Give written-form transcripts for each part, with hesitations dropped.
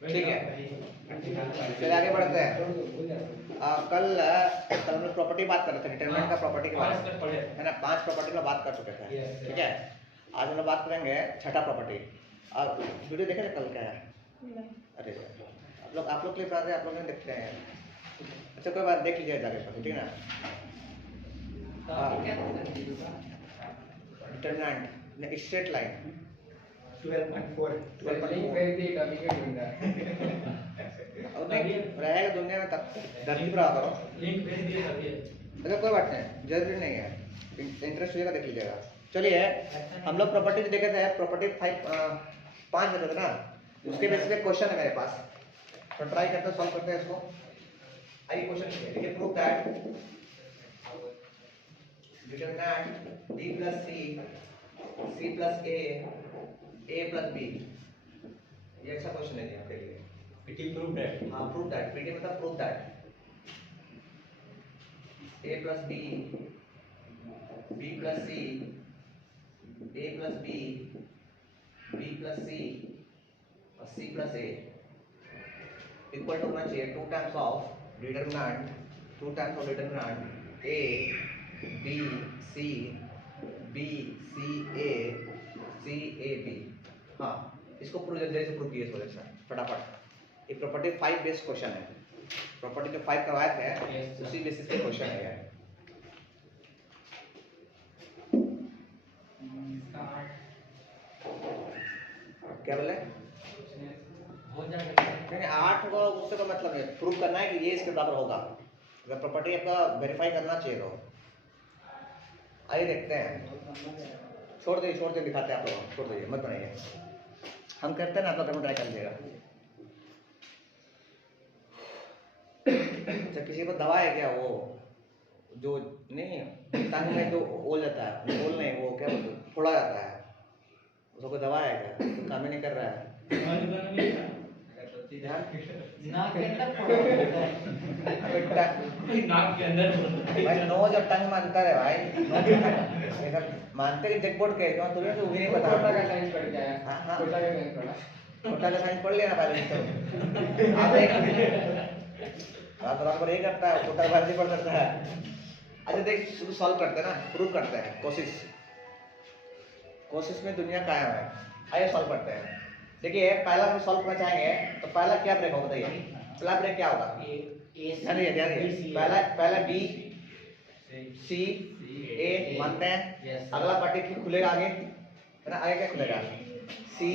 ठीक है, चलिए आगे बढ़ते हैं। कल हम लोग प्रॉपर्टी बात कर रहे थे, डिटरमिनेंट का प्रॉपर्टी के बारे में, है ना। 5 प्रॉपर्टी में बात कर चुके थे, ठीक है। आज हम लोग बात करेंगे छठा प्रॉपर्टी। और वीडियो देखे थे कल क्या है? अरे आप लोग क्लिप आते हैं, आप लोग नहीं देखते हैं। अच्छा कोई बात, देख लीजिए जाके, ठीक है ना। डिटरमिनेंट स्ट्रेट लाइन 12.4 रहेगा दुनिया में तब धरती पर आता हो। अच्छा कोई बात नहीं, जरूरी नहीं है, इंटरेस्ट होगा देख लीजिएगा। चलिए हम लोग प्रॉपर्टी देखे थे, प्रॉपर्टी 5 देखे थे ना, उसके बेस पे क्वेश्चन है मेरे पास, तो ट्राई करते हैं, सॉल्व करते हैं इसको। आइए क्वेश्चन देखिए, prove that determinant b plus c plus a plus b। ये अच्छा क्वेश्चन है आपके लिए। It will prove that. हाँ, प्रूव दैट, पीटी मतलब prove that a plus b plus c a plus b plus c और c plus a equal to होना चाहिए 2 times of determinant a b c b c a c a b। हाँ, इसको prove जल्दी से prove कीजिए solution फटाफट। ये प्रॉपर्टी 5 बेस्ड क्वेश्चन है, प्रॉपर्टी जो 5 करवाए थे उसी बेसिस पे क्वेश्चन है यार। क्या बोले? नहीं 8 को उससे कोई मतलब नहीं, प्रूव करना है कि ये इसके बराबर होगा। अगर प्रॉपर्टी आपका वेरीफाई करना चाहिए तो आइए देखते हैं। छोड़ दीजिए दिखाते हैं आप लोग, छोड़ दीजिए मत बनाइए, हम करते हैं ना, आप लोग ट्राई कर लीजिएगा। अच्छा किसी को दवा है क्या, वो जो नहीं टांग में जो ओल जाता है, ओल नहीं वो क्या बोलते हैं, फोड़ा जाता है, उसको कोई दवा है क्या? तो काम ही नहीं कर रहा है। नाक के अंदर फोड़ा होता है। नाक के अंदर भाई नोज और टंग मानता है भाई, इधर मानते कि जगबोर्ड के क्यों तुम्हें तो नहीं पता। छोटा का साइंस पढ़ गया है। हाँ छोटा का साइंस पढ़ा। छोटा का साइंस पढ़ लेना पहले तो। आप एक रात भर यही करता है, छोटा का नहीं पढ़ सकता है। अच्छा देख, शुरू सॉल्व करते हैं ना, प्रूव करते हैं, कोशिश में दुनिया कायम है। आइए सॉल्व करते हैं। देखिए पहला हम सॉल्व करना चाहेंगे तो पहला क्या ब्रेक होगा बताइए, पहला ब्रेक क्या होगा? ध्यान दीजिए, पहला बी सी ए मानते हैं, अगला पार्टी फिर खुलेगा आगे, है ना। आगे क्या खुलेगा? सी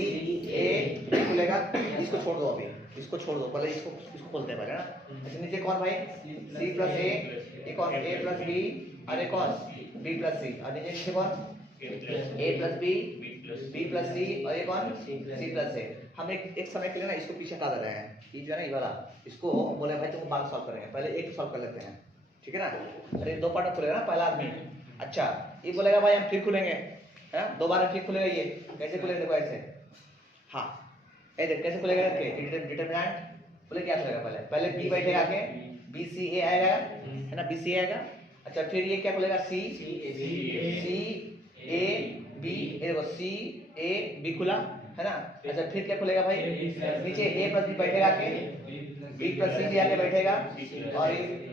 ए खुलेगा, इसको छोड़ दो, अभी इसको छोड़ दो, पहले इसको खोलते हैं पहले ना। अच्छा नीचे कौन भाई? सी प्लस ए, एक और ए प्लस बी, और एक और बी प्लस सी, और नीचे कौन? ए प्लस बी प्लस सी, और एक और सी प्लस ए। हम एक समय के लिए ना इसको पीछे हटा दे रहे हैं, ये जो है ना ये वाला, इसको बोले भाई तुमको बाद सॉल्व करेंगे, पहले एक सॉल्व कर लेते हैं, ठीक है ना। अरे 2 पार्ट खुलेगा ना पहला आदमी। अच्छा ये बोलेगा भाई हम फिर खुलेंगे, है ना, 2 बार फिर खुलेगा। ये कैसे खुलेगा देखो ऐसे, हाँ ये देख कैसे खुलेगा, डिटरमिनेंट बोले क्या खुलेगा, पहले बी बैठेगा आगे, बी सी ए आएगा, है ना, बी सी आएगा। अच्छा फिर ये क्या खुलेगा? सी ए बी, ये देखो सी ए बी खुला, है ना। अच्छा फिर क्या खुलेगा भाई? नीचे ए प्लस बी बैठेगा आके, बी प्लस सी भी आके बैठेगा, और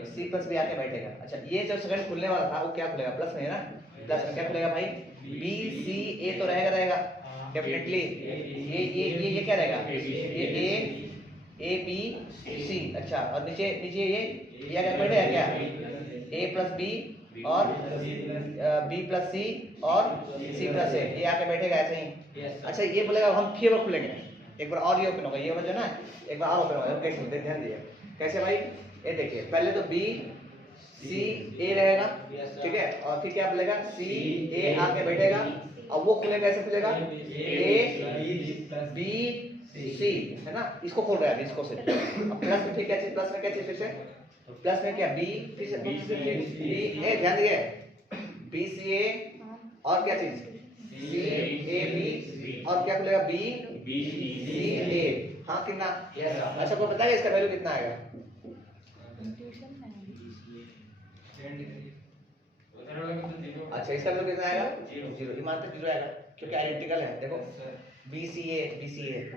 सी प्लस बी आके बैठेगा। अच्छा ये जो सेकंड खुलने वाला था वो क्या खुलेगा? प्लस में, है ना, प्लस में क्या खुलेगा भाई? बी सी ए तो रहेगा डेफिनेटली। ये क्या रहेगा? ये ए बी सी। अच्छा और नीचे ये आके बैठेगा क्या? ए प्लस बी और बी प्लस सी और सी प्लस ए, ये आके बैठेगा ऐसे ही। अच्छा ये बोलेगा हम फिर खुलेंगे, एक बार और ये ओपन होगा, ये वाला जो ना एक बार और ओपन होगा, कैसे ध्यान दीजिए कैसे भाई। ये देखिए पहले तो बी सी ए रहेगा, ठीक है, और फिर क्या बोलेगा? सी ए आके बैठेगा, और वो खुलेगा, ऐसे खुलेगा ए बी सी, है ना। इसको खोल रहा है इसको से, अब प्लस में फिर क्या चीज? प्लस में क्या चीज? फिर से प्लस में क्या? बी फिर से बी ए, ध्यान दिए बी सी ए, और क्या चीज? सी ए बी, और क्या खुलेगा? बी सी ए। हाँ कितना? अच्छा कोई बताएगा इसका वैल्यू कितना आएगा? अच्छा इसका वैल्यू कितना आएगा? 0। ये मानते 0 आएगा, क्योंकि आइडेंटिकल है। देखो बी सी ए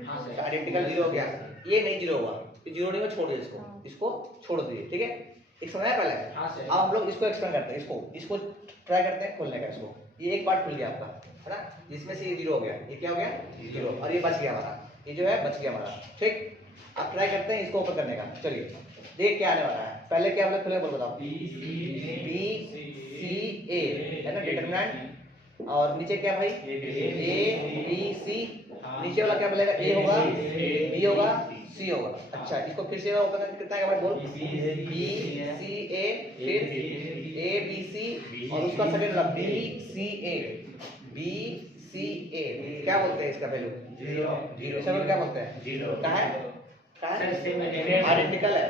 हाँ सर। आइडेंटिकल जीरो हो गया, ये नहीं जीरो हुआ, ये जीरो नहीं हुआ, छोड़ दिए इसको छोड़ दिए, ठीक है। एक समझ आया पहले। हाँ सर। अब हम लोग इसको एक्सपेंड करते हैं, इसको ट्राई करते हैं खोलने का। इसको ये एक पार्ट खुल गया आपका, है ना, जिसमें से ये जीरो हो गया, ये क्या हो गया जीरो, और ये बच गया हमारा, ये जो है बच गया हमारा, ठीक। अब ट्राई करते हैं इसको ओपन करने का। चलिए देख क्या आने वाला है। पहले क्या हमने खुले बोल बताओ, बी सी ए है ना डिटरमिनेंट, और नीचे क्या भाई ए बी सी, नीचे वाला क्या बोलेगा ए होगा बी होगा सी होगा। अच्छा इसको फिर से ओपन करके कितना है भाई बोल, बी सी ए, फिर ए बी सी, और उसका सेकंड वाला B C A, B C ए क्या बोलते हैं इसका वैल्यू जीरो, इसका क्या बोलते हैं जीरो। कहाँ है आइडेंटिकल है।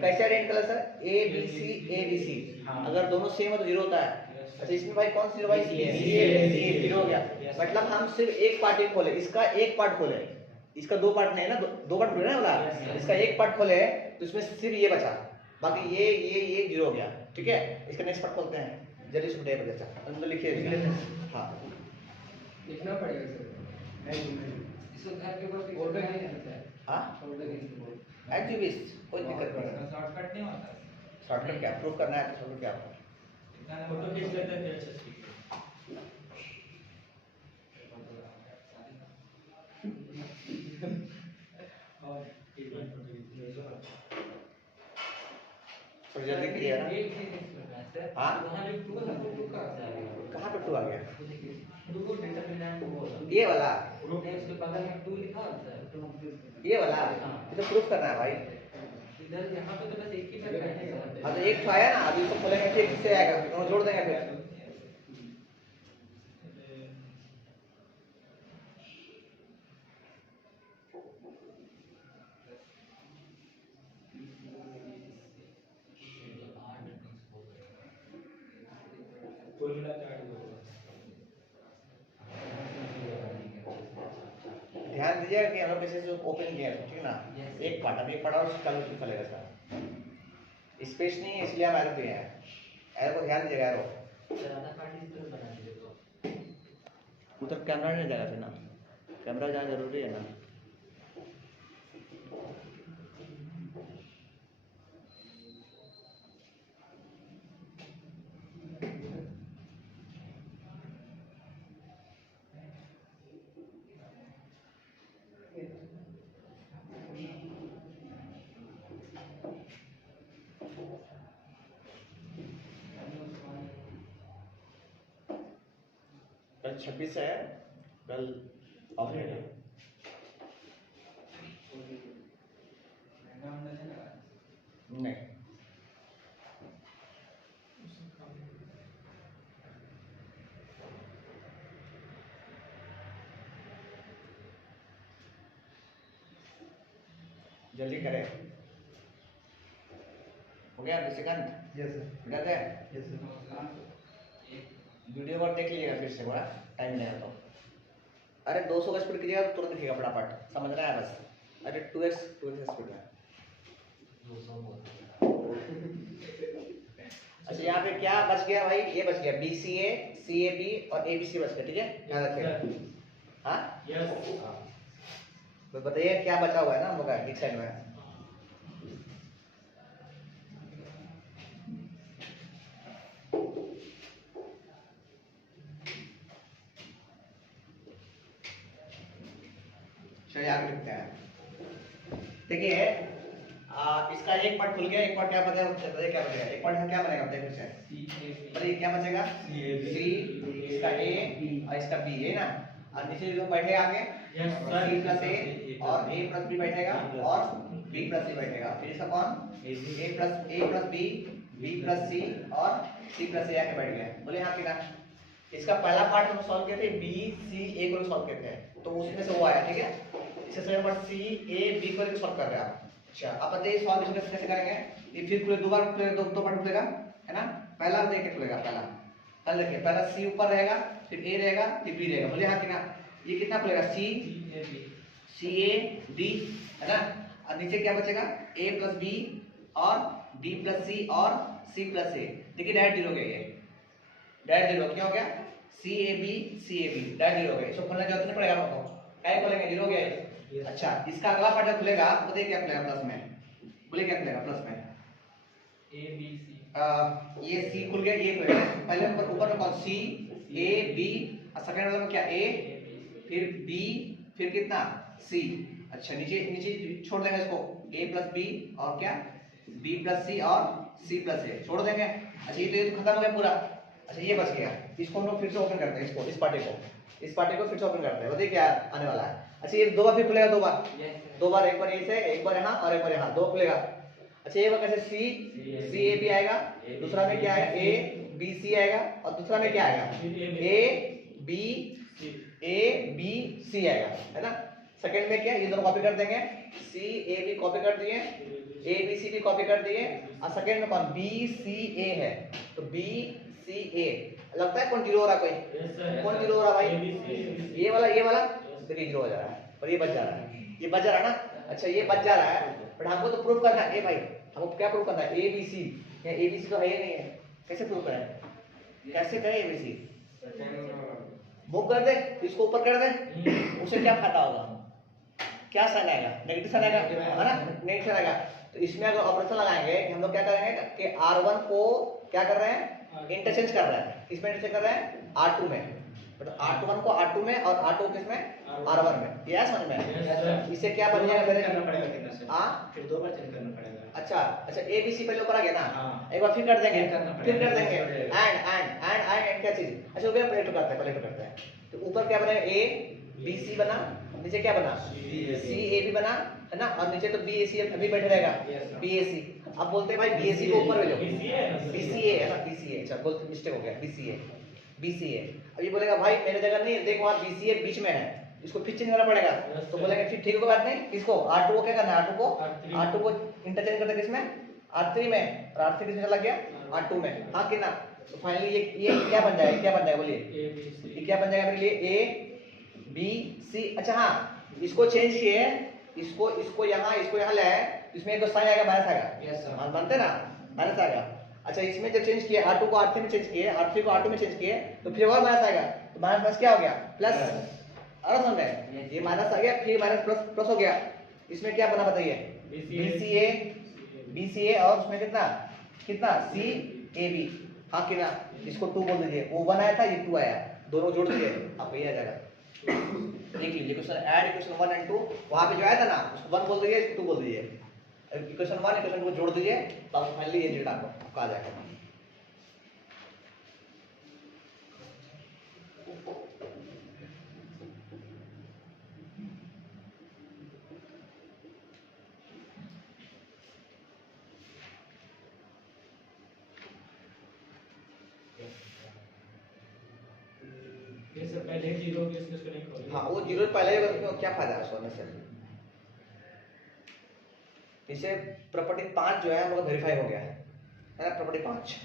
कैसे आइडेंटिकल है सर, ए बी सी, अगर दोनों सेम है तो जीरो होता है। अच्छा इसमें भाई कौन सी जीरो भाई, सी ए जीरो हो गया। मतलब हम सिर्फ एक पार्ट ही खोले, इसका एक पार्ट खोले, इसका दो पार्ट नहीं है ना, दो पार्ट खोले ना वाला, इसका एक पार्ट खोले तो इसमें सिर्फ ये बचा, बाकी ये जीरो हो गया, ठीक है। इसका नेक्स्ट पार्ट खोलते हैं, जल्दी से बताइए बच्चा, अंदर लिखिए। हाँ लिखना पड़ेगा सर, इसको घर के ऊपर बोर्ड पे नहीं करता है। हाँ एक्टिविस्ट कोई दिक्कत नहीं है। शॉर्टकट नहीं होता। शॉर्टकट क्या प्रूफ करना है तो शॉर्टकट क्या होता है। फोटो खींच लेते हैं अच्छा ठीक थोड़ी जल्दी क्लियर है। एक चीज इसमें है सर, हाँ? वहाँ जो टू था वो टू का आता है। कहाँ पे टू आ गया, टू को डिटरमिनेंट वो होता ये वाला है। उसके बगल में टू लिखा होता है, तो हम फिर ये वाला, ये तो प्रूफ करना है भाई। इधर यहाँ पे तो बस एक ही पे है। हाँ तो एक तो आया ना, अभी इसको खोलेंगे फिर किससे आएगा, दोनों जोड़ देंगे फिर। फॉर्मूला चार्ट होगा। ध्यान दीजिएगा कि हम लोग कैसे ओपन किया है, ठीक है ना। एक पार्ट, अभी एक पार्ट और कल चलेगा सर, स्पेस नहीं है इसलिए हम एरो दिए हैं, एरो को ध्यान दीजिएगा। एरो ज़्यादा पार्ट इस तरह बना दीजिए तो उधर कैमरा नहीं जाएगा फिर ना, कैमरा जाना जरूरी है ना। कल 26 है, कल ऑफ है। नहीं जल्दी करें, हो गया सेकंड। Yes sir. जाते हैं यस सर। वीडियो पर देख लीजिएगा फिर से, बड़ा टाइम नहीं है तो। अरे 200 का स्पीड कीजिएगा तो तुरंत दिखेगा फटाफट, समझना है बस। अरे 2x स्पीड में। अच्छा यहाँ पे क्या बच गया भाई, ये बच गया BCA CAB और ABC बच गया, ठीक है, याद रखिएगा। हाँ यस तो बताइए क्या बचा हुआ है ना हम लोग का एक साइड में। चलिए आगे लिखते हैं। देखिए इसका एक पार्ट खुल गया, एक पार्ट क्या बचा, बताइए क्या बचेगा। एक पार्ट क्या बनेगा बताइए फिर से, बताइए क्या बचेगा, C, इसका A और इसका B है ना, और नीचे जो बैठेगा आगे C प्लस A और A प्लस B बैठेगा और B प्लस C बैठेगा। फिर इसका कौन A plus B, B plus C और C प्लस A आके बैठ गया। बोले हाँ कि ना। इसका पहला पार्ट हम सॉल्व किए थे, B C A को सॉल्व किए थे, तो उसमें से वो आया, ठीक है। इससे second part C A B को सॉल्व कर रहे हैं आप। अच्छा अब बताइए सॉल्व इसमें कैसे करेंगे। ये फिर खुले दोबारा खुले, दो पार्ट खुलेगा, है ना। पहला देखिए खुलेगा, पहला देखिए, पहला C ऊपर रहेगा, फिर A रहेगा, फिर B रहेगा। बोले हाँ कि ना। ये कितना खुलेगा, C A B, है ना। और नीचे क्या बचेगा, A प्लस B और B प्लस C और C प्लस A। देखिए डायरेक्ट जीरो हो गया, ये डायरेक्ट जीरो क्या हो गया, CAB डायरेक्ट जीरो हो गया। इसको खोलने की जरूरत नहीं पड़ेगा आपको, क्या खोलेंगे, जीरो हो गया ये। अच्छा इसका अगला पार्ट जब खुलेगा वो देखिए क्या खुलेगा प्लस में, बोले क्या खुलेगा प्लस में, A B C ये C खुल गया, ये खुलेगा पहले ऊपर में कौन C A B और सेकंड वाला में क्या A फिर B फिर कितना C। अच्छा नीचे नीचे छोड़ देंगे इसको A प्लस B और क्या B प्लस C और C प्लस A छोड़ देंगे। अच्छा ये तो खत्म हो गया पूरा। अच्छा ये बच गया, इसको हम लोग फिर से ओपन करते हैं, इसको इस पार्टी को फिर से ओपन करते हैं, वो देखिए क्या आने वाला है। अच्छा ये दो बार फिर खुलेगा, दो बार एक बार ये से एक बार यहाँ और एक बार यहाँ, दो खुलेगा। अच्छा ये कैसे C A B आएगा, दूसरा में क्या आएगा A B C आएगा और दूसरा में क्या आएगा A B C आएगा, है ना। सेकंड में क्या, ये दोनों कॉपी कर देंगे, C A B कॉपी कर दिए, A B C भी कॉपी कर दिए और सेकंड में कौन B C A है, तो B C A लगता है कौन जीरो हो रहा, कोई कौन जीरो हो रहा भाई, ये वाला देखिए जीरो हो जा रहा है और ये बच जा रहा है, ये बच जा रहा है ना। अच्छा ये बच जा रहा है बट हमको तो प्रूफ करना है, ए भाई हमको क्या प्रूफ करना है, ABC, यहाँ ABC तो है ही नहीं है, कैसे प्रूफ करें, कैसे करें ABC, मूव कर दे इसको ऊपर कर दे, उसे क्या फायदा होगा, क्या साइन आएगा, नेगेटिव साइन आएगा, है ना, नेगेटिव साइन आएगा। तो इसमें अगर ऑपरेशन लगाएंगे हम लोग क्या करेंगे कि R1 को क्या कर रहे हैं, इंटरचेंज कर रहे हैं, किसमें इंटरचेंज कर रहे हैं, R2 में, मतलब R1 को R2 में और R2 किसमें, R1 में, ये समझ में। इससे क्या बन जाएगा मेरे, करना पड़ेगा कितना से, हाँ फिर दो बार चेंज करना पड़ेगा। अच्छा ABC पहले ऊपर आ गया ना, हाँ। एक बार फिर कर देंगे, फिर फिर कर देंगे करना एंड क्या चीज। अच्छा ऊपर पहले तो करते हैं, तो ऊपर क्या बना, A B C बना, नीचे क्या बना C A B बना, है ना, और नीचे तो B A C अभी बैठे रहेगा B A C। अब बोलते हैं भाई B A C को ऊपर भेजो, B C A है ना, B C A, अच्छा बोलते मिस्टेक हो गया, B C A। अब ये बोलेगा भाई मेरे जगह नहीं, देखो वहाँ B C A बीच में है, इसको फिर चेंज करना पड़ेगा, तो बोलेंगे फिर ठीक है कोई बात नहीं, इसको R2 को क्या करना है, R2 को इंटरचेंज करते किसमें, R3 में, और R3 किसमें चला गया, R2 में, हाँ कि ना। तो फाइनली ये क्या बन जाएगा, बोलिए ये क्या बन जाएगा मेरे लिए, A B C। अच्छा हाँ इसको चेंज किए, इसको यहाँ ले आए, इसमें एक साइन आएगा, माइनस आएगा, हाँ मानते ना, माइनस आएगा। अच्छा इसमें जब चेंज किए R2 को R3 में चेंज किए, R3 को R2 में चेंज किए, तो फिर और माइनस आएगा, तो माइनस क्या हो गया, प्लस, और समझ में, ये माइनस आ गया फिर माइनस प्लस हो गया। इसमें क्या बना बताइए, BCA और उसमें कितना CAB, हाँ कि ना। इसको 2 बोल दीजिए, वो 1 आया था ये 2 आया, दोनों जोड़ दीजिए आपको ये आ जाएगा। देख लीजिए क्वेश्चन ऐड इक्वेशन 1 एंड 2, वहां पे जो आया था ना उसको 1 बोल दीजिए, इसको 2 बोल दीजिए, इक्वेशन 1 इक्वेशन 2 जोड़ दीजिए, तो आपको फाइनली ये रिजल्ट आपको आ जाएगा। ये सब पहले जीरो के इसको नहीं खोले, हाँ वो जीरो पहले क्या फायदा है सोने से। इसे प्रॉपर्टी 5 जो है हम लोग वेरीफाई हो गया है ना, प्रॉपर्टी 5।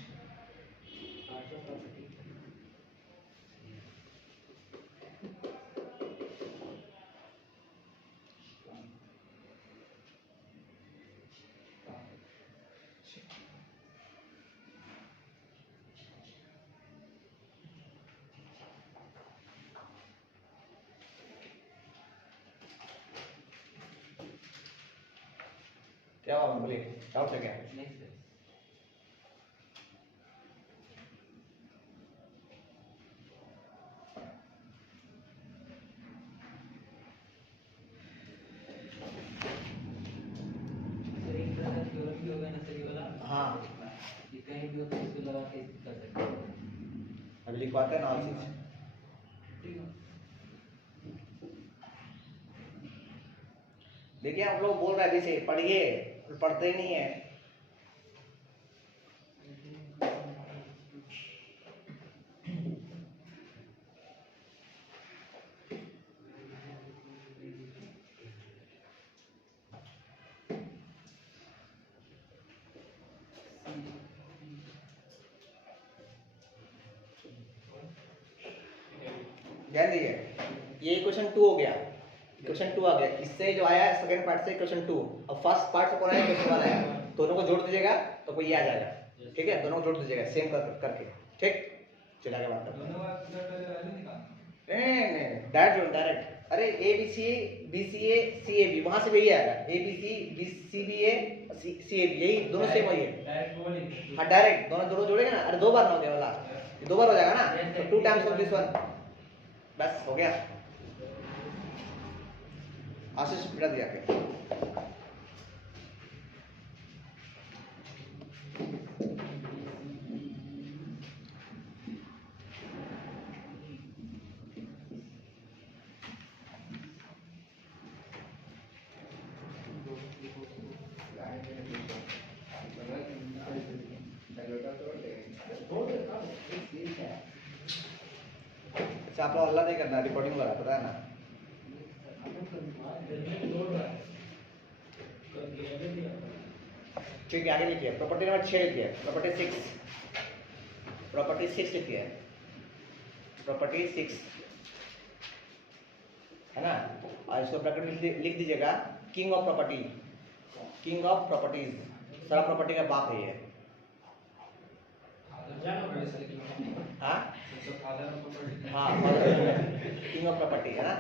क्या हुआ बोलिए, डाउट है क्या, नहीं सर, हाँ ये कहीं भी हो तो इसको लगा के कर सकते हैं। अभी लिखवाते हैं ना और चीज। देखिए आप लोग बोल रहे हैं अभी से पढ़िए, पढ़ते ही नहीं है। ध्यान दीजिए, ये क्वेश्चन 2 हो गया, क्वेश्चन 2 आ गया, इससे जो आया सेकंड पार्ट से क्वेश्चन 2, और फर्स्ट पार्ट से कौन आया, क्वेश्चन 1 आया, दोनों को जोड़ दीजिएगा तो कोई ये आ जाएगा, ठीक है, दोनों को जोड़ दीजिएगा सेम करके, ठीक। चिल्ला के बात करते हैं। दोनों का रिजल्ट पहले वैल्यू निकाल। नहीं डायरेक्ट जोड़ डायरेक्ट। अरे A B C B C A C A B वहां से भी यही आएगा, A B C B A C A B, यही दोनों सेम वही है। डायरेक्ट वो लिख। हाँ डायरेक्ट दोनों दोनों जोड़ेगा ना। अरे 2 बार ना हो गया वाला, ये 2 बार हो जाएगा ना, तो 2 टाइम्स ऑफ दिस वन, बस हो गया। आशीष बिटा दिया के अच्छा, आप लोग अल्लाह नहीं करना, रिकॉर्डिंग हो रहा है, पता है ना। ठीक है, आगे लिखिए। प्रॉपर्टी नंबर 6 लिखिए। प्रॉपर्टी 6 लिखिए। प्रॉपर्टी 6 है ना। और इसको ब्रैकेट में लिख दीजिएगा king of property, king of properties, सारा प्रॉपर्टी का बाप है ये। हाँ हाँ, किंग ऑफ प्रॉपर्टी है ना,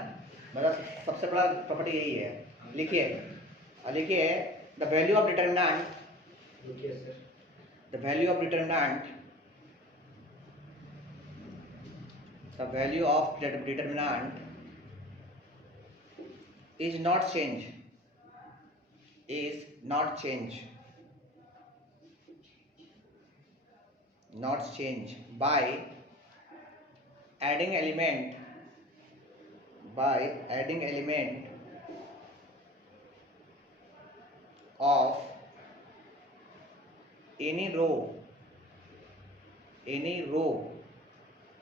मतलब सबसे बड़ा प्रॉपर्टी यही है। लिखिए और लिखिए the value of determinant, the value of determinant, the value of determinant is not change, is not change, not change by adding element, by adding element of any row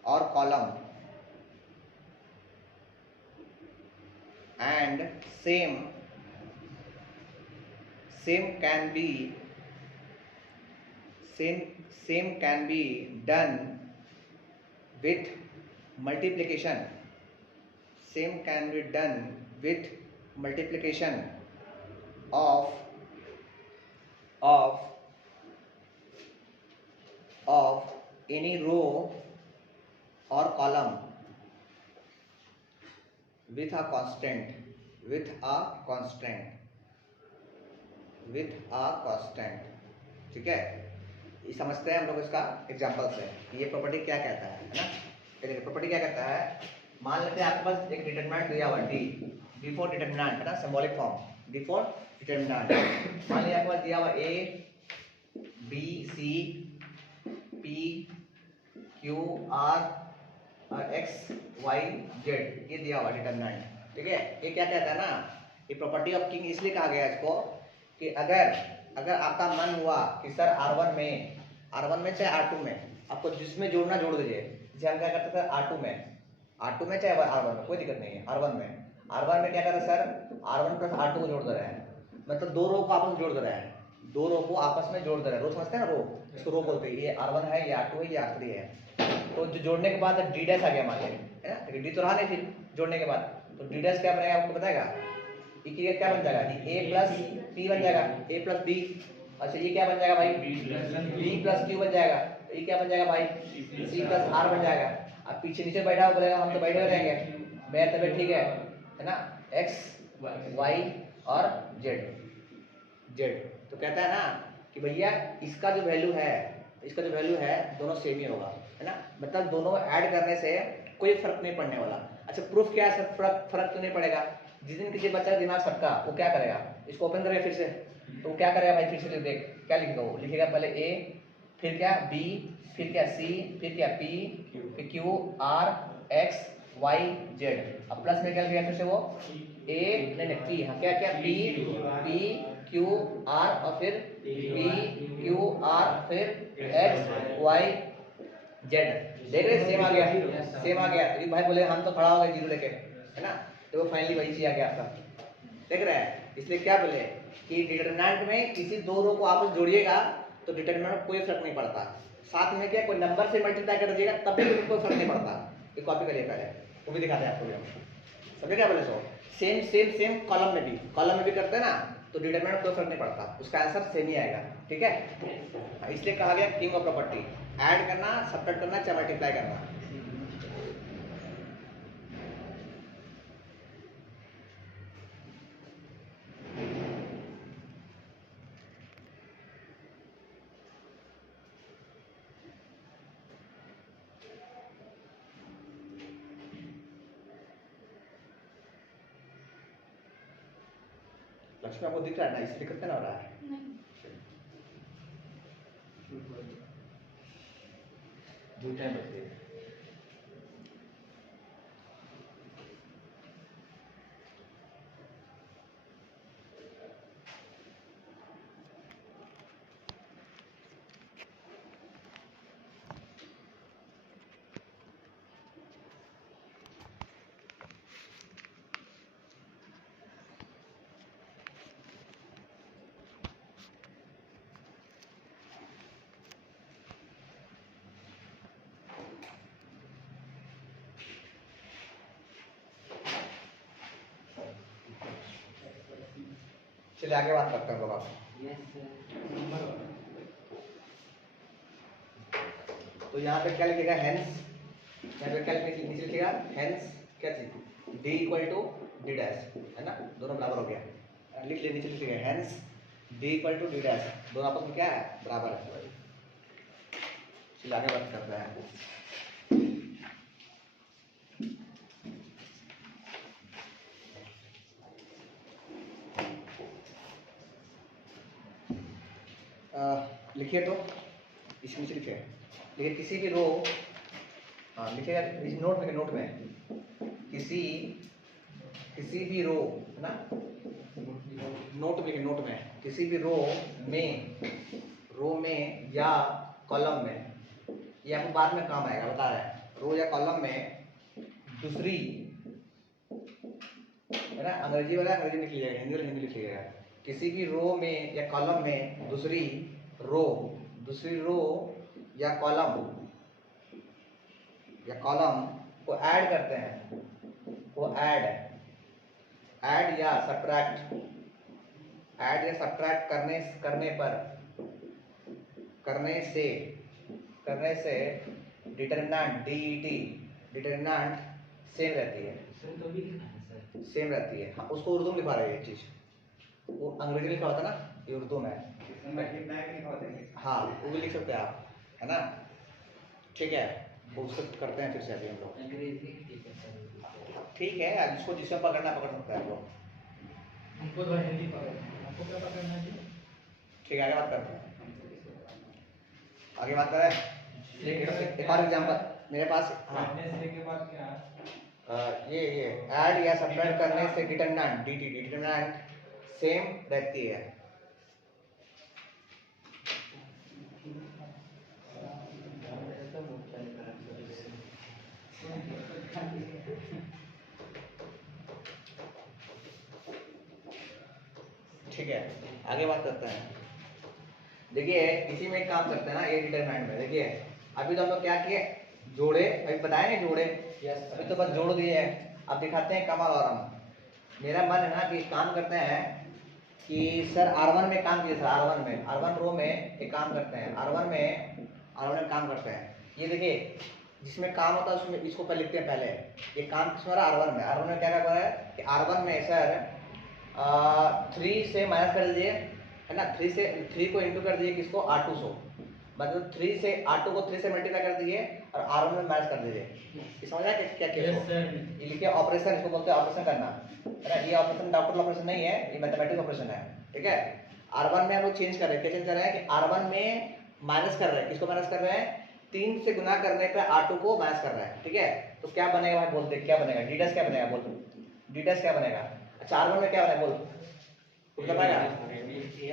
or column, and same can be done with multiplication, same can be done with multiplication of any row or column with a constant, ठीक है। ये समझते हैं हम लोग इसका example से कि ये प्रॉपर्टी क्या कहता है ना। देखिए प्रॉपर्टी क्या कहता है, मान लेते हैं आपके पास एक डिटरमिनेंट दिया हुआ डी, बिफोर डिटरमिनेंट है ना, सिंबॉलिक फॉर्म, बिफोर डिटरमिनेंट। मान लिया आपके पास दिया हुआ A B C P Q R और एक्स वाई जेड, ये दिया हुआ डिटरमिनेंट, ठीक है। ये क्या कहता है ना, ये प्रॉपर्टी ऑफ किंग इसलिए कहा गया इसको कि अगर आपका मन हुआ कि सर R1 में चाहे R2 में आपको जिसमें जोड़ना जोड़ दीजिए। जैसे हम क्या करते थे R2 में चाहे R1 में, कोई दिक्कत नहीं है। R1 में क्या करते सर, R1 प्लस R2 को जोड़ दे रहे हैं, मतलब 2 रो को आपस में जोड़ दे रहे हैं, 2 रो को आपस में जोड़ दे रहे हैं। रो समझते हैं ना, रो, इसको रो बोलते हैं। ये R1 है, ये R2 है, ये R3 है। तो जो जोड़ने के बाद डी डैश आ गया मान लीजिए, है ना, लेकिन डी तो रहा नहीं फिर जोड़ने के बाद, तो डी डैश क्या बनेगा आपको बताएगा, ये क्या बन जाएगा, ए प्लस पी बन जाएगा, ए प्लस बी। अच्छा ये क्या बन जाएगा भाई, बी प्लस क्यू बन जाएगा। ये क्या बन जाएगा भाई, सी प्लस आर बन जाएगा। अब पीछे नीचे बैठा हुआ बोलेगा हम तो बैठे हुए रहेंगे, मेरा तबियत ठीक है ना, एक्स वाई और जेड। तो कहता है ना कि भैया इसका जो वैल्यू है दोनों सेम ही होगा, है ना, मतलब दोनों ऐड करने से कोई फर्क नहीं पड़ने वाला। अच्छा प्रूफ क्या है सर, फर्क तो नहीं पड़ेगा। जिस दिन किसी बच्चा दिमाग सबका, वो क्या करेगा, इसको ओपन करेगा फिर से, तो वो क्या करेगा भाई, फिर से देख क्या लिखेगा, वो लिखेगा पहले ए, फिर क्या बी, फिर क्या सी, फिर क्या पी, फिर Q R X Y Z. अब प्लस में क्या लिखेगा फिर से वो ए नहीं पी, हाँ क्या पी क्यू आर और फिर पी क्यू आर फिर एक्स वाई जेड। देख रहे सेम आ गया। तो भाई बोले हम तो खड़ा हो गए जीरो लेके, है ना, तो वो फाइनली वही चीज आ गया आपका, देख रहे हैं। इसलिए क्या बोले कि डिटरमिनेंट में किसी 2 रो को आपस जोड़िएगा तो डिटरमिनेंट कोई फर्क नहीं पड़ता। साथ में क्या कोई नंबर से मल्टीप्लाई कर दीजिएगा तब भी कोई फर्क नहीं पड़ता। ये कॉपी करिए पहले, वो भी दिखाते हैं आपको भी हम। समझे क्या बोले, सो सेम कॉलम में भी करते हैं ना, तो डिटरमिनेंट कोई फर्क नहीं पड़ता, उसका आंसर सेम ही आएगा। ठीक है, इसलिए कहा गया किंग ऑफ प्रॉपर्टी, ऐड करना, सब्ट्रैक्ट करना, चाहे मल्टीप्लाई करना। लक्ष्मी आपको दिख रहा है ना, इससे दिक्कत क्या हो रहा है? झूठे बच्चे। चलिए आगे बात करते हैं लोग आप। Yes sir. तो यहाँ पे क्या लिखेगा, हेंस, यहाँ पे क्या नीचे लिखेगा हेंस, क्या चीज, D equal to D dash, है ना, दोनों बराबर हो गया। लिख ले, नीचे लिखेगा hence D equal to D dash, दोनों आपस में क्या है, बराबर है। चलिए आगे बात करते हैं। लिखिए तो इसमें से लिखिए, लिखिए किसी भी रो, हाँ लिखिएगा इस नोट में किसी भी रो, है ना, नोट में किसी भी रो में या कॉलम में, ये आपको बाद में काम आएगा, बता रहा है, रो या कॉलम में दूसरी, है ना, अंग्रेजी वाला अंग्रेजी लिख लीजिएगा, हिंदी वाला हिंदी लिख लीजिएगा। किसी भी रो में या कॉलम में दूसरी रो या कॉलम को ऐड करते हैं, वो ऐड या सब्ट्रैक्ट करने से डिटरमिनेंट सेम रहती है, सर तो भी लिखना है सर। सेम रहती है। हाँ, उसको उर्दू में लिखा रहा है ये चीज, वो अंग्रेजी लिखा होता ना, ये उर्दू में है। हाँ वो भी लिख सकते हैं आप, है ना, ठीक है, वो उसको करते हैं फिर से अभी हम लोग। अंग्रेजी ठीक है सर। ठीक है, अब इसको जिसमें पकड़ना पकड़ सकता है हम लोग। हमको तो हिंदी पकड़ना, आपको क्या पकड़ना है जी? ठीक है, आगे बात करते हैं, आगे बात करें। एक और एग्जाम्पल मेरे पास, हाँ के बाद क्या है? ये ऐड या सब्ट्रैक्ट करने से डिटरमिनेंट सेम रहती है। ठीक है, आगे बात करते हैं। देखिए इसी में एक काम करते हैं ना, ये डिटरमिनेंट में देखिए, अभी तो हम लोग क्या किए, जोड़े, अभी बताएंगे जोड़े, अभी तो बस जोड़ दिए हैं, अब दिखाते हैं कमल और हम। मेरा मन है ना कि काम करते हैं कि सर R1 में काम किए, सर R1 रो में एक काम करते हैं, R1 में काम करते हैं। ये देखिए जिसमें काम होता है उसमें इसको पहले लिखते हैं, पहले ये काम किसमें R1 में क्या कर रहा है कि R1 में सर 3 से माइनस कर दीजिए, है ना, 3 को इंटू कर दीजिए किसको, R2 को, मतलब 3 से R2 को 3 से मल्टीप्लाई कर दीजिए और R1 में माइनस कर दीजिए। समझ आया क्या क्या ये लिखिए ऑपरेशन, इसको बोलते हैं ऑपरेशन करना, है ना, ये ऑपरेशन डॉक्टर ऑपरेशन नहीं है, ये मैथमेटिक्स ऑपरेशन है। ठीक है, R1 में हम लोग चेंज कर रहे हैं, क्या चेंज कर रहे हैं कि R1 में माइनस कर रहे हैं, किसको माइनस कर रहे हैं, 3 से गुना करने पे R2 को माइनस कर रहा है। ठीक है, तो क्या बनेगा भाई, बोलते क्या बनेगा, डी डैश क्या बनेगा, बोल डी डैश क्या बनेगा। अच्छा R1 में क्या बनेगा, बोल बता पाएगा, a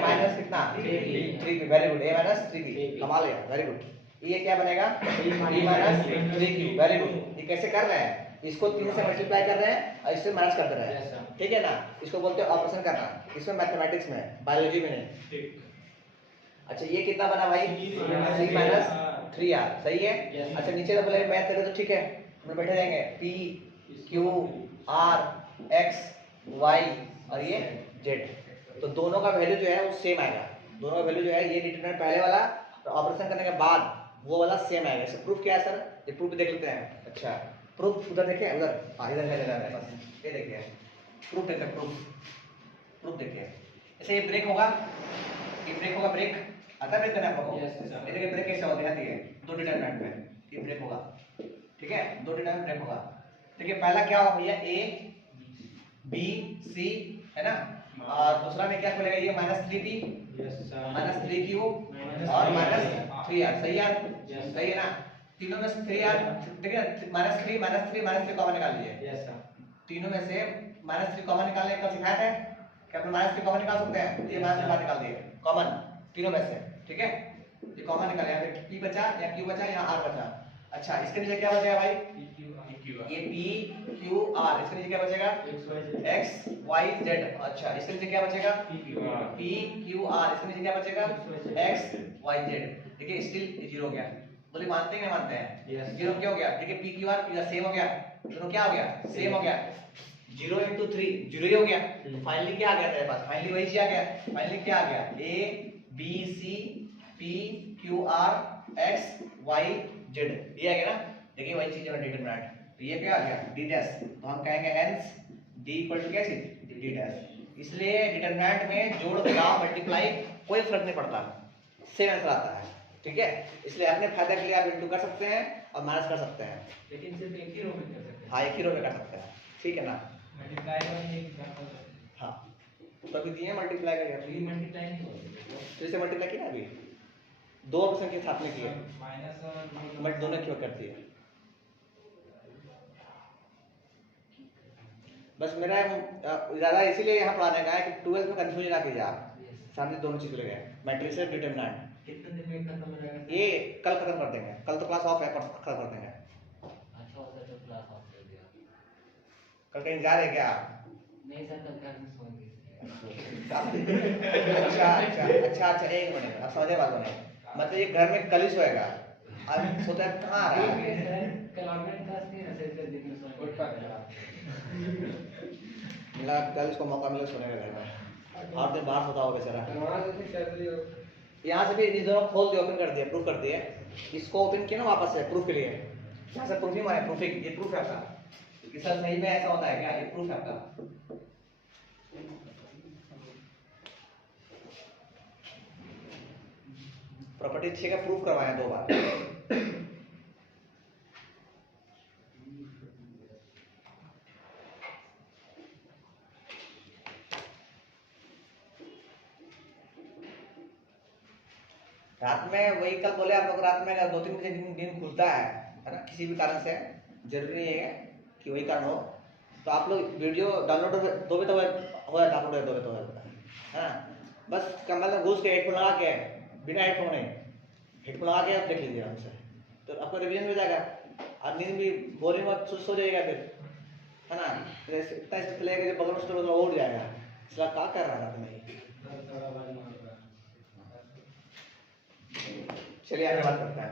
माइनस कितना 3b, very good, a minus 3b, कमाल है, वेरी गुड। ये क्या बनेगा, b minus 3q, very good. ये कैसे कर रहे हैं, इसको 3 से मल्टीप्लाई कर रहे हैं और इससे माइनस कर दे रहे हैं, ठीक है ना, इसको बोलते हैं ऑपरेशन करना, इसमें मैथमेटिक्स में, बायोलॉजी में नहीं। अच्छा ये कितना बना भाई, c माइनस 3r, सही है। अच्छा नीचे तो बोले मैथ करें तो ठीक है, हम बैठे रहेंगे, p q r x y और ये जेड। तो दोनों का वैल्यू जो है वो सेम आएगा, दोनों का वैल्यू जो है ये डिटरमिनेंट पहले वाला ऑपरेशन करने के बाद वो वाला सेम आएगा। इससे प्रूफ क्या है सर, ये प्रूफ देख लेते हैं। अच्छा प्रूफ उधर देखिए, उधर इधर है मेरे पास, ये देखिए प्रूफ देखते हैं। प्रूफ देखिए, ऐसे ये ब्रेक होगा, ये ब्रेक होगा, ब्रेक आता है ब्रेक करना आपको। ये देखिए ब्रेक कैसे होता है, दो डिटरमिनेंट में ये ब्रेक होगा, ठीक है, दो डिटरमिनेंट ब्रेक होगा। देखिए पहला क्या होगा भैया, ए बी सी है ना, और दूसरा में क्या खुलेगा, ये -3p -3q और -3r। सही है, सही है ना, तीनों में से 3r देखिए, -3 -3 कॉमन निकाल लीजिए। तीनों में से -3 कॉमन निकालने का सिखाया है कि अपन -3 कॉमन निकाल सकते हैं। ये -3 बाहर निकाल दिए कॉमन तीनों में से, ठीक है, ये कॉमन निकाल, यहाँ पे p बचा या q बचा, यहाँ r बचा। अच्छा इसके नीचे क्या बचेगा भाई, ये p q r, इसके नीचे क्या बचेगा, x y z। अच्छा इसके नीचे क्या बचेगा, p q r, इसके नीचे क्या बचेगा, x y z। देखिए स्टिल जीरो हो गया, बोले मानते हैं नहीं मानते हैं, जीरो क्या हो गया, देखिए p q r सेम हो गया, दोनों क्या हो गया, सेम हो गया, 0 × 3 जीरो ही हो गया। तो फाइनली क्या आ गया तेरे पास, फाइनली वही चीज आ गया, फाइनली क्या आ गया, a b c p q r x y z, ये आ गया ना। देखिए वही चीज है डिटरमिनेंट, तो ये क्या आ गया, d डैश, तो हम कहेंगे हेंस d = क्या चीज, d डैश। इसलिए डिटरमिनेंट में जोड़ घटाव मल्टीप्लाई कोई फर्क नहीं पड़ता, सेम आंसर आता है, ठीक है। इसलिए अपने फायदे के लिए आप इंटू कर सकते हैं और माइनस कर सकते हैं, लेकिन सिर्फ एक ही रो में कर सकते हैं। हाँ एक ही रो में कर सकते हैं, ठीक है ना। मल्टीप्लाई का एक एग्जांपल है, हाँ तो अभी दिए मल्टीप्लाई का, ये मल्टीप्लाई नहीं हो सकता, तो इसे मल्टीप्लाई किया ना अभी, दो ऑप्शन के साथ में किया, माइनस और बट दोनों क्यों कर दिए। बस मेरा ज़्यादा इसीलिए यहाँ पढ़ाने का है कि 12th में कंफ्यूजन ना कीजिए आप, सामने दोनों चीज़ लगे, मैट्रिसेस डिटरमिनेंट। कितने दिन में खत्म हो जाएगा? ये कल खत्म कर देंगे, कल तो क्लास ऑफ है, परसों खत्म कर देंगे। अच्छा होता है तो क्लास ऑफ कर दिया। कल कहीं जा रहे क्या आप? नहीं सर, कल घर में सोएंगे। अच्छा अच्छा अच्छा अच्छा, एक मिनट, अब समझे बात नहीं, मतलब ये घर में कल ही सोएगा, अब सोता है कहाँ आ रहा है। कल ऑनलाइन क्लास नहीं है, सर दिन में सोएंगे। मिला कल इसको मौका मिला सोने का घर में, और दिन बाहर सोता होगा बेचारा। यहाँ से भी इस दोनों खोल दिए, ओपन कर दिया, प्रूफ कर दिए, इसको ओपन किया ना वापस से प्रूफ के लिए, यहाँ से प्रूफ ही मारे, प्रूफिंग, ये प्रूफ है आपका कि सर सही में ऐसा होता है क्या, ये प्रूफ है आपका। प्रॉपर्टी 6 का प्रूफ करवाया 2 बार। रात में वही कल बोले आप लोग, रात में अगर 2-3 बजे नींद खुलता है ना, किसी भी कारण से, जरूरी नहीं है कि वही कारण हो, तो आप लोग वीडियो डाउनलोड 2 बजे तक हो जाता, अपलोड 2 बजे तक है ना, बस कमरे में घुस के हेडफोन लगा के, बिना हेडफोन नहीं, हेडफोन लगा के आप देख लीजिए हमसे, तो आपको रिवीजन हो जाएगा और नींद भी बोरिंग और सो जाएगा फिर, है ना। इतना स्टेप लेगा जब बगल में उठ जाएगा, इसलिए क्या कर रहा था नहीं। चलिए आगे बात करते हैं,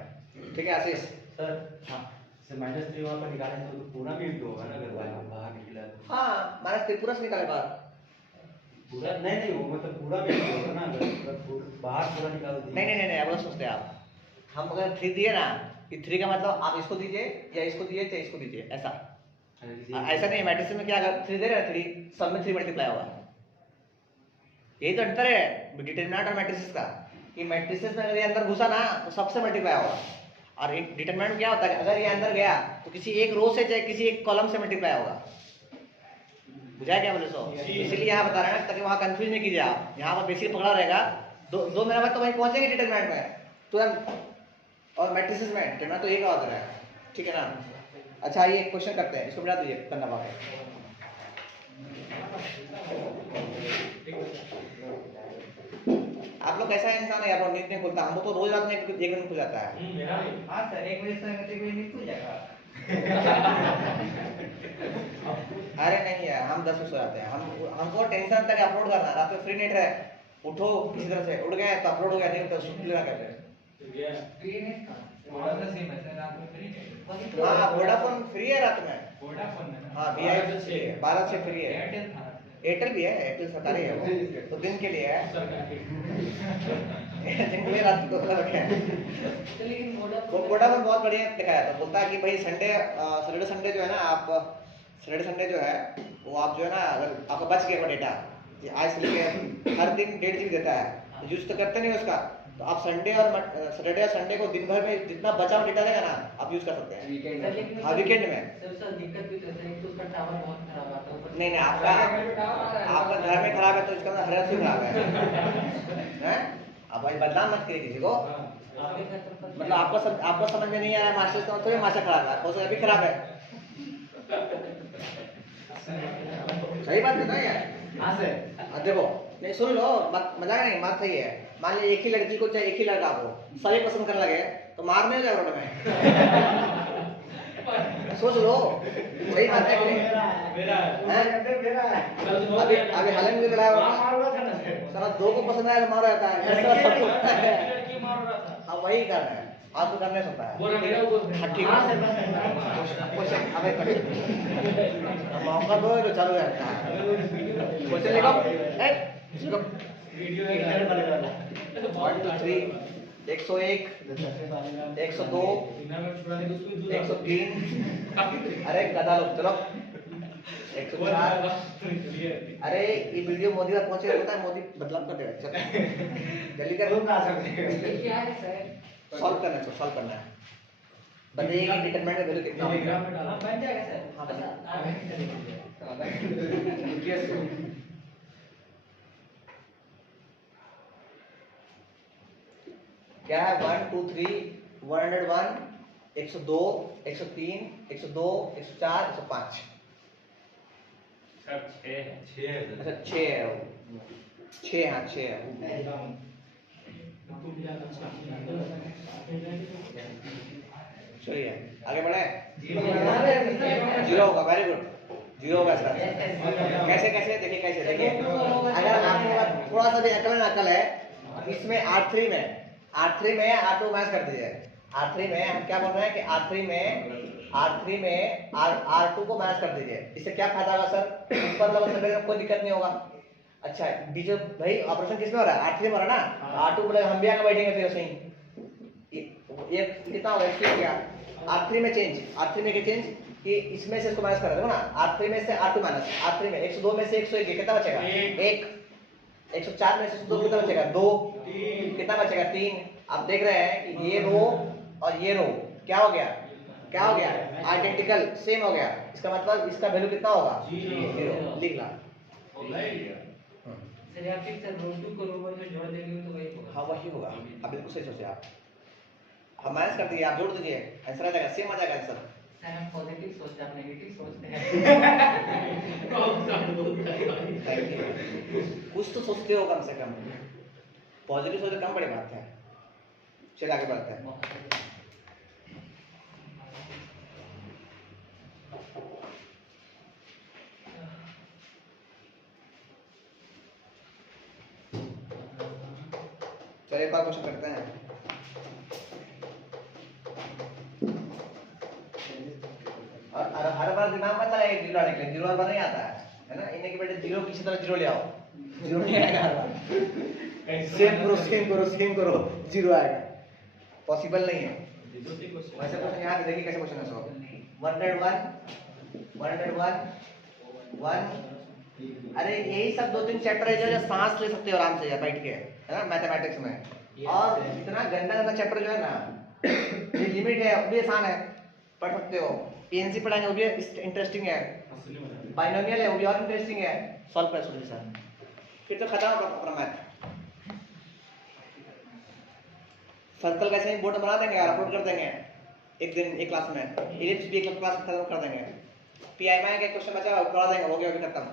ठीक है आशीष सर। हाँ से -3 वहाँ पर निकाले तो पूरा भी इंटू होगा ना, अगर बाहर निकला तो। हाँ -3 पूरा से निकाले बाहर, पूरा नहीं वो मतलब पूरा भी इंटू होगा ना, अगर बाहर पूरा निकाल दिया। नहीं अब सोचते हैं आप, हम अगर 3 दिए ना, कि 3 का मतलब आप इसको दीजिए या इसको दीजिए या इसको दीजिए, ऐसा ऐसा नहीं। मैट्रिक्स में क्या, अगर 3 दे रहे हैं 3 सब में 3 मल्टीप्लाई होगा, यही तो अंतर है डिटरमिनेंट और मैट्रिसेस का, कि मैट्रिसेस में अगर ये अंदर घुसा ना तो सबसे मल्टीप्लाई होगा, और डिटरमिनेंट में क्या होता है, अगर ये अंदर गया तो किसी एक रो से चाहे किसी एक कॉलम से मल्टीप्लाई होगा, बुझाया क्या बोले सो। इसीलिए यहाँ बता रहे हैं ताकि वहाँ कंफ्यूज नहीं कीजिए आप, यहाँ पर बेसिक पकड़ा रहेगा, 2 महीने बाद तो वहीं पहुंचेंगे डिटरमिनेंट में तुरंत, और मैट्रिसेस में डिटरमिनेंट तो एक बात है, ठीक है ना। अच्छा ये क्वेश्चन करते हैं, इसको मिला दीजिए करना पाएगा। आप लोग कैसा इंसान है, आप लोग नींद नहीं खुलता, हम तो रोज रात में 1 बजे खुल जाता है। मेरा भी। हाँ सर, 1 बजे सोएंगे तो 1 बजे नींद खुल जाएगा। अरे नहीं है, हम 10 बजे सो जाते हैं, हमको टेंशन तक अपलोड करना, रात में फ्री नेट है, उठो किसी तरह से, उठ गए तो अपलोड हो गया, नहीं तो सुन लेना कहते हैं। फ्री नेट का थोड़ा सा सेम है, रात में फ्री नहीं। हाँ वोडाफोन फ्री है रात में, वोडाफोन में हाँ वीआईपी 12 से फ्री है। एयरटेल था। एयरटेल भी है, एयरटेल सरकारी है वो, तो दिन के लिए है। सरकार के दिन के लिए रात को रखे हैं। तो लेकिन वो वोडाफोन बहुत बढ़िया दिखाया था, बोलता है कि भाई सैटरडे संडे जो है ना, आप सैटरडे संडे जो है वो आप जो है ना, अगर आपका बच गया डेटा आज से लेके हर दिन 1.5 GB देता है, तो यूज तो करते नहीं उसका, तो आप सैटरडे और संडे को दिन भर में जितना बचा हुआ डेटा रहेगा ना आप यूज कर सकते हैं। हाँ वीकेंड में। सर दिक्कत भी तो है तो उसका टावर बहुत खराब आता है। नहीं नहीं, आपका घर में खराब है तो इसका मतलब हर से खराब है। हैं? अब भाई बदनाम मत करिए किसी को। मतलब आपको समझ में नहीं आया मास्टर का मतलब मास्टर खराब है, हो सकता है अभी खराब है। सही बात है ना यार। हाँ सर। देखो नहीं सुन लो, मजाक नहीं, बात सही है। मान लीजिए एक ही लड़की को चाहे एक ही लड़का को सभी पसंद करने लगे तो मारने जाए रोड में। सोच लो, सही बात है कि नहीं? अभी हाल में लड़ा हुआ सारा दो को पसंद आया तो मारा जाता है, अब वही करना है, आपको करने सकता है। ठीक है क्वेश्चन, अबे मौका दो तो चालू रहता है। क्वेश्चन लिखो, लिखो 1 2 3 101 102 103 अरे गधा लोग चलो 104। अरे ये वीडियो मोदी तक पहुंचे होता है, मोदी बदलाव कर देगा। चल जल्दी कर, क्या है सर? सॉल्व करना है। बताइए कि डिटरमिनेंट का वैल्यू कितना होगा। बन जाएगा सर। हाँ, बन क्या है 1 2 3 101 102 103 102 104 105। सर 6 है। अच्छा 6 है वो, 6 हाँ 6 है। चलिए आगे बढ़े। 0 होगा, वेरी गुड, 0 होगा सर। कैसे कैसे देखिए, कैसे देखिए, अगर आपके पास थोड़ा सा भी अकल है, इसमें R3 में R2 मैच कर दीजिए। R3 में हम क्या बोल रहे हैं कि R3 में R2 को मैच कर दीजिए। इससे क्या फायदा होगा सर? ऊपर वाला बटन में कोई दिक्कत नहीं होगा। अच्छा बीच भाई ऑपरेशन किसमें हो रहा है? R3 में हो रहा है ना, R2 बोले हम भी आके बैठेंगे फिर सही। ये कितना होगा इसलिए क्या R3 में चेंज, R3 में क्या चेंज कि इसमें से इसको माइनस कर दो ना, R3 में से R2 माइनस, R3 में 102 में से 101 कितना बचेगा? 1। 104 में से 102 कितना बचेगा? 2। कितना बचेगा? 3। आप देख रहे हैं कि ये रो और ये रो क्या हो गया? आइडेंटिकल, सेम हो गया। इसका मतलब इसका वैल्यू कितना होगा? 0। लिख ला। सर आप फिर सर रो 2 को रो 1 में जोड़ देंगे तो वही होगा। हाँ वही होगा। अब बिल्कुल सही सोचे आप। हम माइनस कर दिए, आप जोड़ दीजिए, आंसर आ जाएगा, सेम आ जाएगा आंसर। सर हम पॉजिटिव सोचते हैं, आप नेगेटिव सोचते हैं। Thank you. कुछ तो सोचते हो कम से कम, पॉजिटिव सोचे कम बड़ी बात है। चलिए आगे बढ़ते हैं। चलिए एक बार क्वेश्चन करते हैं। और हर बार दिमाग मत लगाइए जीरो आने के लिए, जीरो हर बार नहीं आता है ना। इन्हें के बेटे जीरो किसी तरह जीरो ले आओ, जीरो नहीं आएगा हर बार। सेम करो जीरो आएगा, पॉसिबल नहीं है। वैसे क्वेश्चन यहाँ पे देखिए कैसे क्वेश्चन है। 101 अरे यही सब 2-3 चैप्टर है जो सांस ले सकते हो आराम से बैठ के, है ना, मैथमेटिक्स में। और इतना गंदा चैप्टर जो है ना, ये लिमिट है वो भी आसान है, पढ़ सकते हो। पीएनसी पढ़ाएंगे वो भी इंटरेस्टिंग है, बाइनोमियल है वो भी और इंटरेस्टिंग है। सॉल्व कर सकते सर, फिर तो खत्म होगा अपना मैथ। सर्कल वैसे ही बोर्ड बना देंगे और अपलोड कर देंगे एक दिन एक क्लास में। इलिप्स भी एक क्लास में खत्म कर देंगे। पीआईएमआई का क्वेश्चन बचा है पढ़ा देंगे, हो गया अभी खत्म।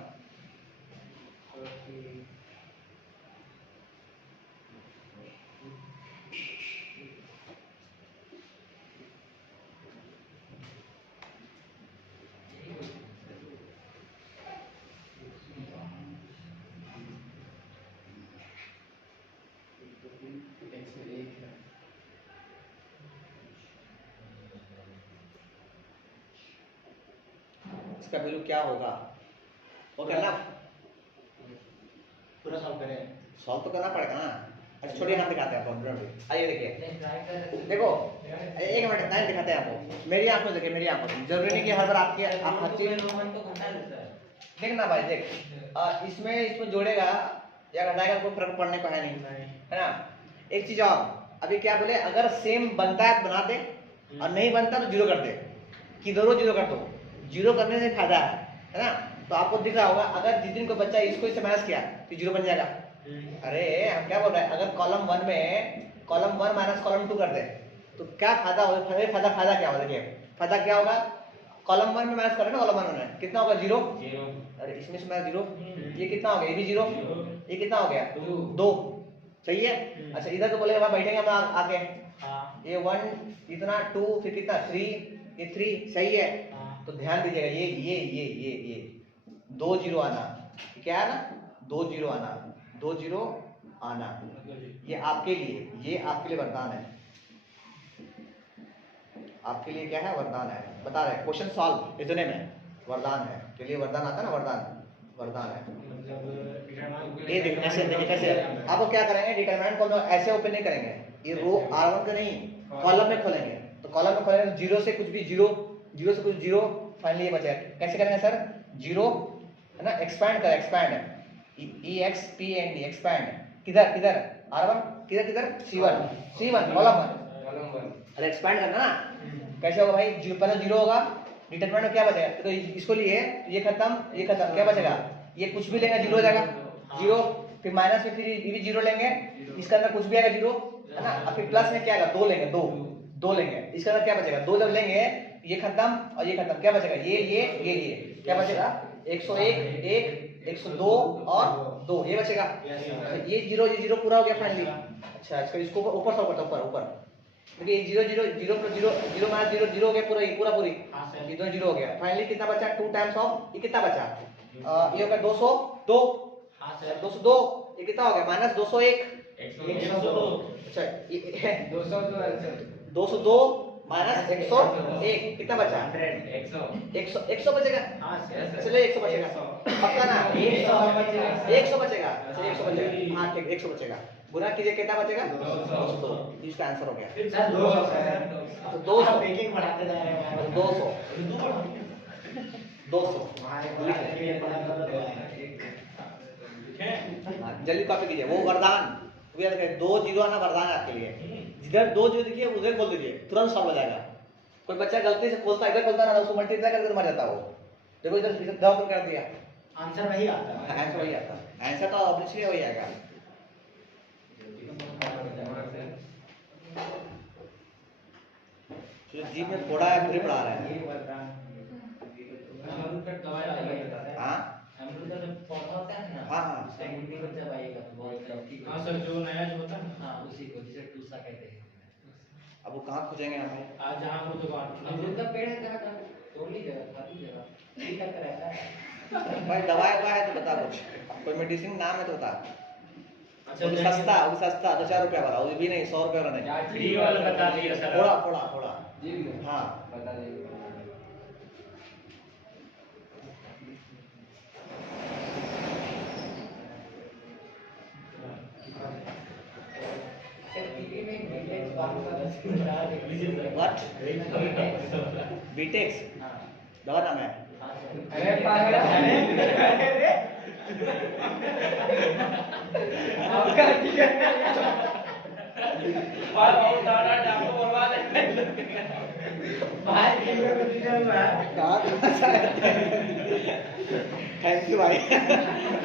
इसका वैल्यू क्या होगा? ओके ना, सॉल्व तो करना पड़ेगा ना। अच्छा छोड़िए, हम दिखाते हैं आपको। आइए देखिए, देखो एक मिनट नहीं दिखाते हैं आपको। मेरी आंखों देखिए, मेरी आंखों, जरूरी नहीं कि हर बार आपके आप हर चीज देखना भाई। देख इसमें जोड़ेगा या घटाएगा कोई फर्क पड़ने को है नहीं, है ना। एक चीज और, अभी क्या बोले, अगर सेम बनता है तो बना दे और नहीं बनता तो जीरो कर दे, कि दोनों जीरो कर दो। जीरो करने से फायदा है ना। तो आपको दिख रहा होगा, अगर जिस दिन कोई बच्चा इसको इससे माइनस किया तो जीरो बन जाएगा। अरे हम क्या बोल रहे हैं, अगर कॉलम 1 में कॉलम 1 माइनस कॉलम 2 कर दे तो क्या फायदा होगा? फायदा क्या होगा? देखिए फायदा क्या होगा, कॉलम 1 में माइनस कर रहे हैं ना, कॉलम 1 में कितना होगा? जीरो। अरे इसमें से माइनस जीरो, ये कितना हो गया? ये भी जीरो, ये कितना हो गया? 2। सही है। अच्छा इधर तो बोलेगा बैठेंगे हम आगे, ये 1 इतना 2 फिर कितना 3, ये 3। सही है। तो ध्यान दीजिएगा, ये 2 जीरो आना, क्या है ना, 2 जीरो आना, 2 जीरो आना, ये आपके लिए वरदान है। आपके लिए क्या है? वरदान है। बता रहे क्वेश्चन सॉल्व इतने में वरदान है, के लिए वरदान आता है ना, वरदान है। ये देखिए कैसे, देखिए कैसे आपको क्या करेंगे, डिटरमिनेंट को ऐसे ओपन नहीं करेंगे, ये रो R1 का नहीं कॉलम में खोलेंगे। तो कॉलम में खोलेंगे तो जीरो से कुछ भी जीरो, जीरो से कुछ जीरो, फाइनली ये बचेगा। कैसे करेंगे सर? जीरो है ना, एक्सपैंड कर, एक्सपैंड EXPAND, एक्सपैंड किधर R1, किधर C1 कॉलम 1। अरे एक्सपैंड करना ना, कैसे होगा भाई? पहले जीरो होगा, डिटरमिनेंट में क्या बचेगा? तो इसको लिए ये खत्म, क्या बचेगा? ये कुछ भी लेंगे जीरो हो जाएगा, जीरो। फिर माइनस में फिर ये भी जीरो लेंगे, इसके अंदर कुछ भी आएगा जीरो, है ना। और फिर प्लस में क्या आएगा? 2 लेंगे, दो लेंगे, इसके अंदर क्या बचेगा? 2 जब लेंगे, ये खत्म और ये खत्म, क्या बचेगा? ये क्या बचेगा? 101, 102 और 2, ये बचेगा। तो ये जीरो पूरा हो गया फाइनली। अच्छा इसको ऊपर से ऊपर देखिए, ये zero plus zero minus zero हो गया पूरा पूरी, ये दो जीरो हो गया। फाइनली कितना बचा? 2 टाइम्स ऑफ, ये कितना बचा? ये हो गया 202, 202, ये कितना हो गया? माइनस 201, 102। अच्छा 202 202 माइनस 101, कितना बचा? 100 बचेगा। चलिए 100 बचेगा, पक्का ना? 100 बचेगा। अच्छा 100 बचेगा, हाँ ठीक, 100 बचेगा। गुना कीजिए, कितना बचेगा? 200। इसका आंसर हो गया। तो 200 पेकिंग बढ़ाते जा रहे हैं। 200 जल्दी कॉपी कीजिए। वो वरदान, 2 जीरो आना वरदान है आपके लिए। जिधर 2 जीरो दिखिए उधर खोल दीजिए, तुरंत सॉल्व हो जाएगा। कोई बच्चा गलती से खोलता, इधर खोलता ना, उसको मल्टीप्लाई करके मर जाता वो। देखो इधर डाउन कर दिया, आंसर वही आता है। आंसर वही आता, आंसर तो ऑब्वियसली वही आएगा। जीप में फोड़ा है, पूरी पढ़ा रहा है। हाँ पौधा होता है ना, हाँ हाँ जब आएगा तो बहुत हाँ सर, जो नया जो होता है ना, हाँ उसी को जिसे टूसा कहते हैं। अब वो कहाँ खोजेंगे हमें? आज जहाँ को दुकान अमरूद का पेड़ है जगह, तोड़ लीजिएगा, खा लीजिएगा, यही करता रहता है। भाई दवाई है तो बता कुछ, कोई मेडिसिन नाम है तो बता। अच्छा वो सस्ता 2-4 रुपया वाला, वो भी नहीं 100 रुपया वाला नहीं। फ्री वाला बता दिया सर। थोड़ा जी हाँ बता दीजिए। व्हाट बीटेक्स दवा नाम है। अरे पागल आपका बहुत डाटा डाको बर्बाद है भाई थैंक यू भाई,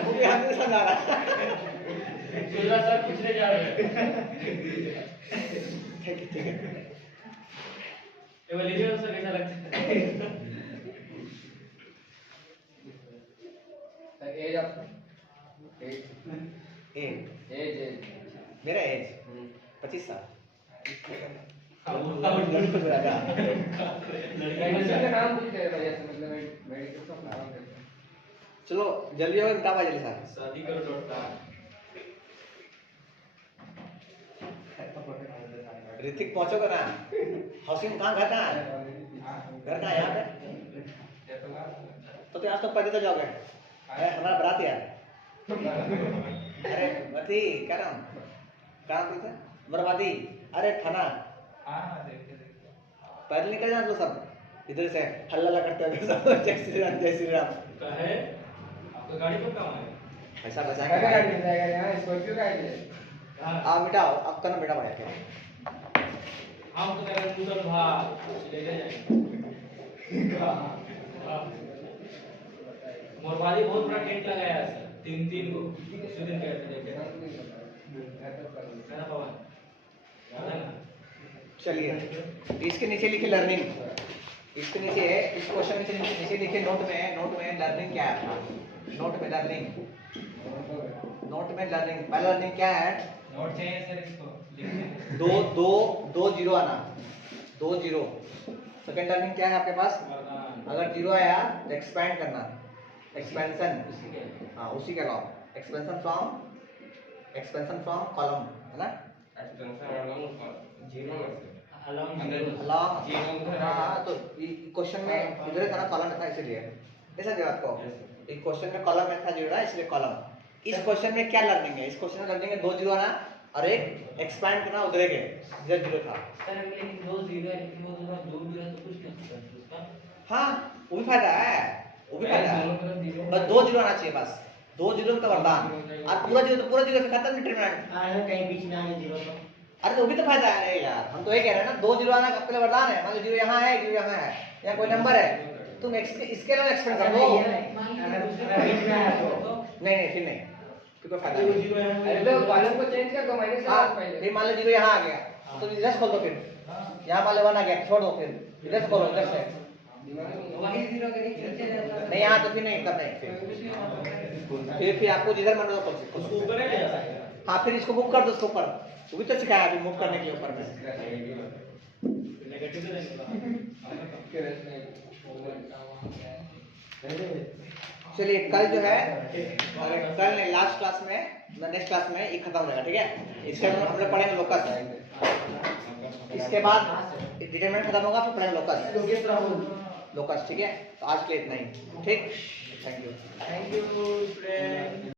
वो भी हमें समझा रहा। सुधा सर पूछने जा रहे हैं। ठीक है ये वाली लीजिए सर, कैसा लगता है? एज आपका एज एज मेरा एज 25 साल। मेडिसिन का नाम पूछते हैं भैया से, मतलब मेडिसिन का नाम कहते हैं। चलो जल्दी हो, बता जल्दी सर। शादी करो डॉक्टर। ऋतिक पहुंचोगे ना? हाउसिंग कहाँ घर कहाँ है? घर कहाँ है? यहाँ पे तो यहाँ तो पैदल जाओगे। अरे हमारा बारात यार, अरे थी क्या नाम था बर्बादी। अरे थाना हाँ देखते देखते पैदल निकल जाना तो सब इधर से हल्ला करते हुए सब जय श्री राम जय श्री राम। कहे आपका गाड़ी कब काम है? पैसा क्या बचाएंगे गाड़ी भाई। में जाएगा यहाँ स्कॉर्पियो गाड़ी है हाँ बेटा आपका ना बेटा भाई क्या हम तो कह रहे हैं मुगल भाग ले जाएंगे। हाँ। मोरवाली बहुत बड़ा टेंट लगाया है सर, तीन को उसी दिन गए थे देखे है ना पवन? याद है ना? चलिए इसके नीचे लिखे लर्निंग। इसके नीचे इस क्वेश्चन के नीचे लिखे नोट में लर्निंग क्या है। नोट में लर्निंग पहला लर्निंग क्या है। नोट चाहिए सर इसको लिखने। दो जीरो आना 2 0। सेकंड लर्निंग क्या है आपके पास। वरदान। अगर जीरो आया तो एक्सपेंड करना एक्सपेंशन। उसी के हाँ उसी का लॉ एक्सपेंशन फ्रॉम कॉलम है ना। अलॉन्ग हाँ तो क्वेश्चन में इधर था ना कॉलम में था इसलिए ऐसा जो आपको एक क्वेश्चन में कॉलम में था जीरो ना इसलिए कॉलम। इस क्वेश्चन में क्या लर्निंग है। इस क्वेश्चन में लर्निंग है 2 जीरो आना और एक एक्सपैंड करना उधर के इधर जीरो था। सर लेकिन 2 0 है लेकिन वो दोनों दूर दूर है तो कुछ नहीं होता उसका। हाँ वो भी फायदा है बस 2 जीरो आना चाहिए बस 2 जीरो का वरदान और पूरा जीरो से खत्म डिटरमिनेंट। कहीं बीच में आने 0 तो अरे तो वो भी तो फायदा है यार। हम तो ये कह रहे हैं ना 2 जीरो आना का पहले वरदान है। मान लो जीरो यहाँ है जीरो यहाँ है या कोई नंबर है तुम इसके अलावा एक्सपेंड कर दो। बीच में आया तो नहीं फिर नहीं क्योंकि फायदा नहीं। अरे तो कॉलम को चेंज कर दो माइनस हाँ पहले फिर मान लो जीरो यहाँ आ गया तो इधर से खोल दो फिर यहाँ मान लो 1 आ गया छोड़ दो फिर इधर से खोलो इधर से वही 0 के नीचे रहता नहीं यहाँ तो फिर नहीं करना है फिर आपको जिधर मन हो खोल सकते उसको ऊपर है ले जा सकते हैं। हाँ फिर इसको मूव कर दो उसके ऊपर वो भी तो सिखाया अभी मूव करने के लिए ऊपर में। नेगेटिव चलिए कल जो है अरे कल नहीं लास्ट क्लास में नेक्स्ट क्लास में ये खत्म हो जाएगा ठीक है। इसके बाद हम लोग पढ़ेंगे लोकस। इसके बाद डिटरमिनेंट खत्म होगा फिर पढ़ेंगे लोकस ठीक है। तो आज के लिए इतना ही ठीक। Thank you thank you student.